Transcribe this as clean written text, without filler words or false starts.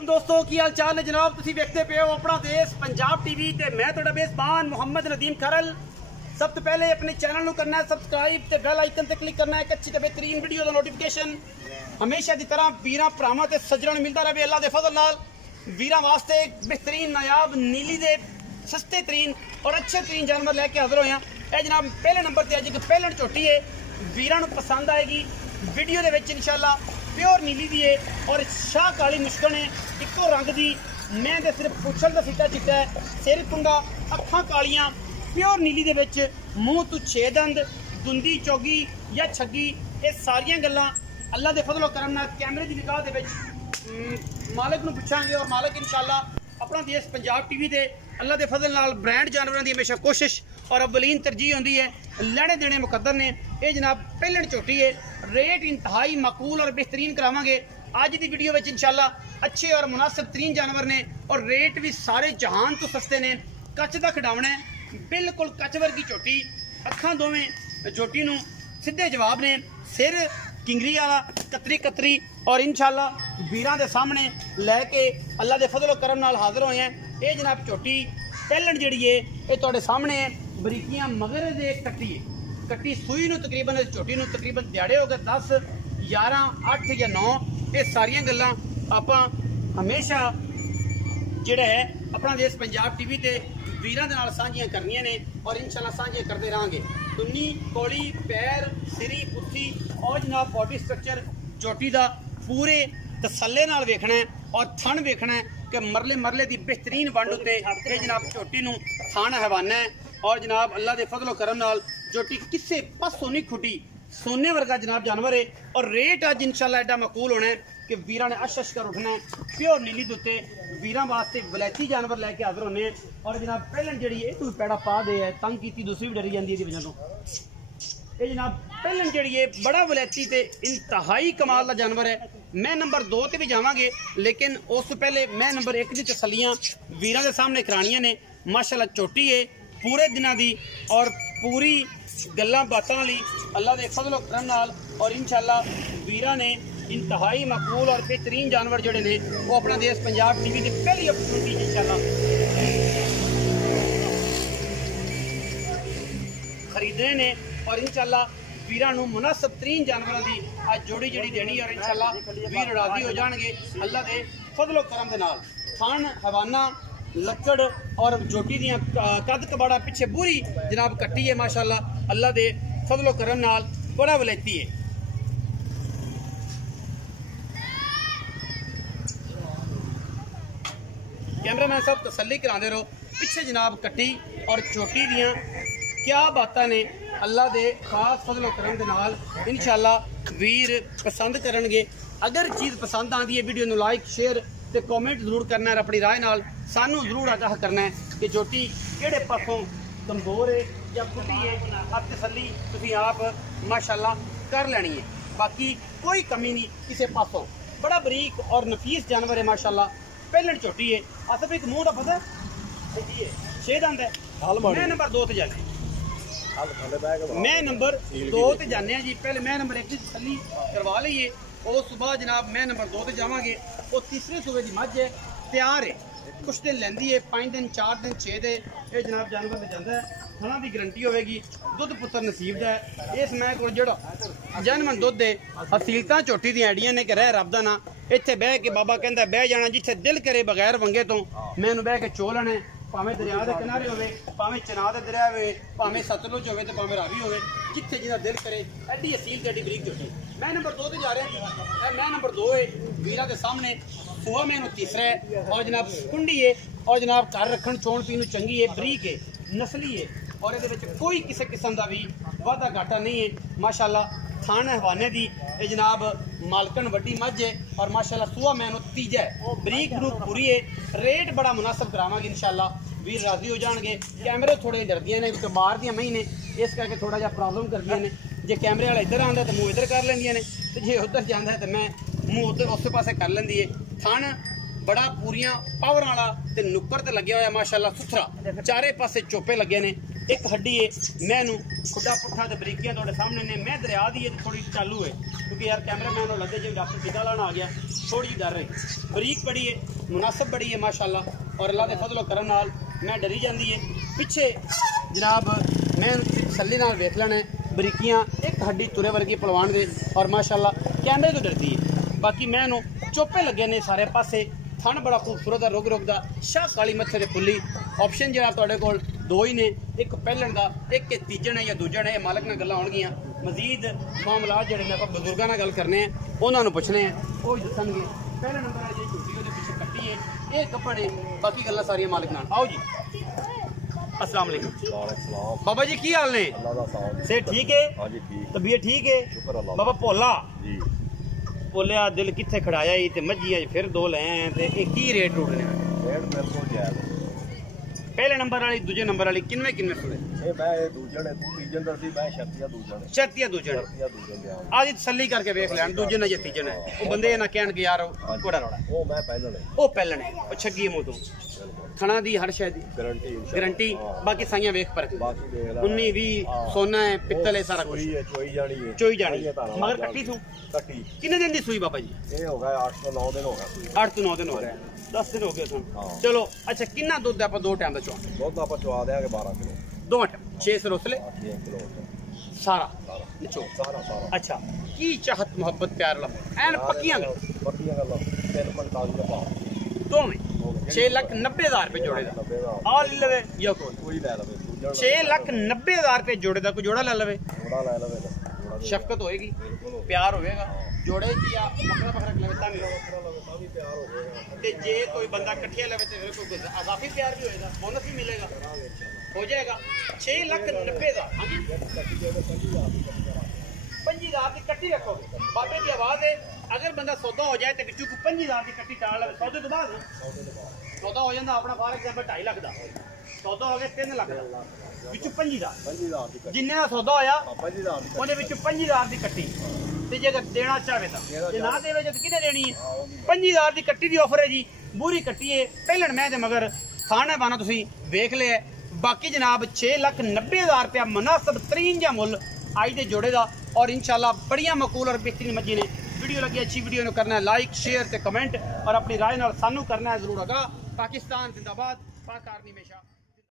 वालेकुम दोस्तों की हाल चाल है जनाब। तुसी देखते पे हो अपना देश पंजाब टीवी ते मैं तुहाडा मेज़बान मोहम्मद नदीम खरल। सब तो पहले अपने चैनल को करना है सबसक्राइब ते बेल आइकन ते क्लिक करना है एक अच्छी ते बेहतरीन वीडियो का नोटिफिकेशन हमेशा की तरह वीरां भरावां ते सज्जणां नूं मिलता रहे अल्लाह दे फजल नाल। वीरां वास्ते बेहतरीन नायाब नीली दे सस्ते तरीन और अच्छे तरीन जानवर लैके हाजिर होए हैं। जनाब पहले नंबर पर अज एक पहलन झोटी है, वीरां नूं पसंद आएगी। वीडियो दे विच इंशाअल्लाह प्योर नीली दी है और शाह काली मुश्कन है, इको रंग दी। मैं तो सिर्फ पुछल का सिक्का चिट्टा है, सिर पुंगा, अखां कालियां, प्योर नीली दे विच, मूँह तू 6 दंद, दुंदी चौगी या छगी, ये सारियां गल्लां अल्लाह दे फजलो करम नाल कैमरे की निगाह दे विच मालिक नूं पुछांगे और मालिक इंशाअल्लाह अपना देश पंजाब टीवी दे अल्लाह दे फजल नाल ब्रांड जानवरों की हमेशा कोशिश और अवलीन तरजीह होंदी है, लैने देने मुकद्दर ने। ये जनाब पहलन झोटी है, रेट इंतहाई माकूल और बेहतरीन करावांगे आज की वीडियो में इंशाअल्लाह। अच्छे और मुनासिब तरीन जानवर ने और रेट भी सारे जहान तो सस्ते ने। कच का खिडावना है, बिल्कुल कच वर्गी झोटी, अखां दोवें झोटी नूं सीधे जवाब ने, सिर किंगरी वाला कतरी कतरी और इंशाअल्लाह वीरां दे सामने लैके अल्लाह दे फजलो करम नाल हाजिर होए हैं। ये जनाब झोटी पहलन जिहड़ी है ये तुहाडे सामने है, बरीकियां मगर दे कट्टी है। कट्टी सूई नूं तकरीबन झोटी नूं तकरीबन दिहाड़े हो गए 10, 11, 8 या 9। ये सारियां गल्लां आपां हमेशा जिहड़ा है अपना देश पंजाब टीवी ते वीरां दे नाल सांझियां करनियां ने और इंशाअल्लाह सांझियां करते रहांगे। तुन्नी कौली पैर सिरी पुत्थी और जनाब बॉडी स्ट्रक्चर झोटी दा पूरे तसल्ले नाल वेखना है और थन वेखना है कि मरले मरले की बेहतरीन वंड उत्ते ये जनाब झोटी नूं थान हवाना है। और जनाब अल्लाह दे फजलो करम नाल झोटी किसी पासों नहीं खुटी, सोने वर्गा जनाब जानवर है। और रेट अज इंशाअल्लाह एडा मकूल होना है कि वीरां ने अश कर उठना है। प्योर नीली दे उत्ते वीरां वास्ते वलैती जानवर लैके हाजिर होने। और जनाब पहलन जिहड़ी है तू पैड़ा पा दे है, तंग की दूसरी भी डरी जाती है वजह तो। ये जनाब पहलन जिहड़ी है बड़ा वलैती ते इंतहाई कमाल का जानवर है। मैं नंबर 2 ते भी जावांगे, लेकिन उस पहले मैं नंबर 1 की तसलियां वीरां दे सामने करानियां ने। माशाअल्लाह झोटी है पूरे दिनां दी और पूरी गल्लां बातां वाली अल्लाह दे फजलो करम नाल। और इंशाअल्लाह वीरां ने इंतहाई मकबूल और बेहतरीन जानवर जोड़े ने वो अपना देश पंजाब टीवी की पहली अपॉर्चुनिटी इंशाअल्लाह खरीदने ने। और इंशाअल्लाह वीरां नूं मुनासिब तरीन जानवरों की आज जोड़ी जोड़ी देनी और इंशाअल्लाह वीर राजी हो जाएंगे अल्लाह के फजलो करम दे नाल। थान हवाना लक्कड़ और झोटी दियां कद कबाड़ा पिछे पूरी जनाब कट्टी है माशाअल्लाह अल्लाह दे फजलो करम नाल बड़ा वलैती है। कैमरामैन साहब तसल्ली करांदे रहो, पिछे जनाब कट्टी और झोटी दियां क्या बातां ने अल्लाह दे खास फजलो करम दे नाल इंशाअल्लाह वीर पसंद करनगे। अगर चीज़ पसंद आती है वीडियो नूं लाइक शेयर ते कमेंट जरूर करना है, अपनी राय नाल सानू जरूर आगाह करना है कि झोटी किहड़े पासों कमजोर है या फुटी है। अब तसल्ली तुसीं आप माशाअल्लाह कर लेनी है, बाकी कोई कमी नहीं किसी पासों। बड़ा बरीक और नफीस जानवर है माशाअल्लाह। पहलन झोटी है, असफ एक मुँह का पता है 6 दंद है। मैं नंबर 2 ते जाने, मैं नंबर 2 ते जाने जी। पहले मैं नंबर 1 की तसल्ली करवा लीए, उस सुबह जनाब मैं नंबर 2 ते जावांगे। वो तीसरे सूबे की मझ है, तैयार है, कुछ दिन लैंदी है, 5 दिन 4 दिन 6 दे ये जनाब जानवर ले जाता है। थना की गारंटी होगी, दुध पुत्र नसीब का है। इस मैं को जो जनमन दुध है हसीलतां झोटी दी आइडिया ने कि रह रब दा ना इत्थे बह के बाबा कहता बह जाना जिथे दिल करे बगैर वंगे तो मैनू बह के चो लेना। भावें दरिया के किनारे होवे, भावें चनाह दे दरिया होवे, भावें सतलुज होवे ते भावें रावी होवे, जिथे जिहदा दिल करे। एडी असील ते एडी बरीक झोटी। मैं नंबर 2 ते जा रहा, मैं नंबर 2 है वीरां दे सामने। सुहा मैनू तीसरा है और जनाब कुंडी है और जनाब घर रखन चोण पीन चंगी है, बरीक है, नस्ली है और ये कोई किसी किस्म का भी वाधा घाटा नहीं है माशाअल्लाह। थान हवाने की ये जनाब मालकन वड्डी मझ है और माशाअल्लाह सुहा मैनू तीजा है, बरीक बरूक पूरी है। रेट बड़ा मुनासिब करावांगे इंशाअल्लाह, वीर राजी हो जाएंगे। कैमरे थोड़े डरदियां ने, बाहर दियां मही ने, इस करके थोड़ा जिहा प्रॉब्लम करदियां ने। जे कैमरे वाला इधर आंदा तो मुँह इधर कर लेंदियां ने, तो जे उधर जाता है तो मैं मुँह उधर उस पासे कर लेंदी है। थान बड़ा पूरियां पावर वाला ते नुक्कर ते लगे हुआ माशाअल्लाह सुथरा, चारे पासे चोपे लगे ने। एक हड्डी है मैनू खुदा पुट्ठा तो बरीकियां थोड़े सामने ने मैं दरिया दी है थोड़ी चालू है क्योंकि यार कैमरा मैन लगे जो डॉक्टर टीका लाना आ गया थोड़ी जी डर रही बरीक बड़ी है मुनासिब बड़ी है माशाल्लाह और अल्लाह के फजलो करन नाल मैं डरी जाती है पिछे जनाब मैं तसल्ली नाल वेख लेना बरीकियां एक हड्डी तुरे वर्गी पलवान दे और माशाल्लाह कैमरे तो डरती है बाकी मैनू चोपे लगे ने सारे पासे थन बड़ा खूबसूरत है रुक रुक का शाह काली मत्थे ते फुल्ली ऑप्शन जो तुहाडे कोल दो ही ने एक पहलन का एक तीजन है या दूजन है मालक नाल गल्लां होणगियां मजीद मामलात जिहड़े ने आपां बजुर्गां नाल गल करने हैं उन्हां नूं पुछने हैं वो दसणगे पहले नंबर वाली जी झूठी ओहदे पिछे कट्टी है ये कपड़े बाकी गल्लां सारियां मालक नाल आओ जी अस्सलाम वालेकुम बाबा जी की हाल ने से ठीक है तबीयत ठीक है बाबा भोला बोलिया दिल किथे खड़ाया ही ते मज्जियां फिर दो ले आए ते की रेट रूट ने रेट बिल्कुल जायज पहले नंबर वाली दूजे नंबर वाली किनवे किनवे सुने ए मैं ये दूजन है तू तीजन दसदी मैं शर्तिया दूजन आज तसल्ली करके देख लेन दूजन है या तीजन है वो बंदे ना कहन के यार कोड़ा रोड़ा ओ मैं पहलन है ओ छगी मुंह तो थना दी हर शय दी गारंटी बाकी साइयां वेख पर 19 20 सोना है पित्तल है सारा कुछ चोई जानी मगर कट्टी सू कितने दिन दी सुई बाबा जी ये हो गया 8 से 9 दिन हो गया 8 से 9 दिन हो गए 10 दिन हो गए सन चलो अच्छा कितना दूध आप दो टाइम दा चवा दूध आप चवा देंगे 12 किलो दो टाइम 6 सरोसले 1 किलो सारा निचो सारा अच्छा की चाहत मोहब्बत प्यार ला एन पक्कियां गल्लां 345 का भाव दो में 6,90,000 रुपए जोड़े दा आ ले लवे या कोई ले लवे 6,90,000 रुपए जोड़े दा कोई जोड़ा ले लवे शफकत होएगी प्यार होएगा जोड़े जी या बकरा बकरा लवे ता भी प्यार हो जाएगा ते जे कोई बंदा इकट्ठे लवे ते फिर कोई अजाफी प्यार भी होएगा बोनस भी मिलेगा हो जाएगा 6,90,000 हां जी 25,000 की कट्टी रखोगे बाबे की आवाज है अगर बंदा सौदा हो जाए तो बिचू को 25,000 की कट्टी टाल लवे सौदे तो बाद सौदा हो जाता अपना फॉर एग्जांपल 2.5 लाख का सौदा हो गया 3 लाख का बिचू 25,000 जिन्ने का सौदा होया 25,000 ਉਹਦੇ ਵਿੱਚ 25,000 ਦੀ ਕੱਟੀ ਤੇ ਜੇ ਦੇਣਾ ਚਾਹਵੇ ਤਾਂ ਜੇ ਨਾ ਦੇਵੇ ਜਦ ਕਿਹਨੇ ਦੇਣੀ ਹੈ 25,000 ਦੀ ਕੱਟੀ ਦੀ ਆਫਰ ਹੈ ਜੀ ਬੂਰੀ ਕੱਟੀ ਹੈ ਪਹਿਲਣ ਮੈਂ ਦੇ ਮਗਰ ਖਾਣਾ ਬਾਣਾ ਤੁਸੀਂ ਵੇਖ ਲਿਆ ਬਾਕੀ ਜਨਾਬ 6,90,000 रुपया मुनासिब तरीन जा मुल आज दे जोड़े दा और इंशाल्लाह बढ़िया मकूल और बेहतरीन मजी ने वीडियो लगी अच्छी वीडियो ने करना है लाइक शेयर ते कमेंट और अपनी राय नाल सानू करना है जरूर आगा पाकिस्तान जिंदाबाद पाक आर्मी हमेशा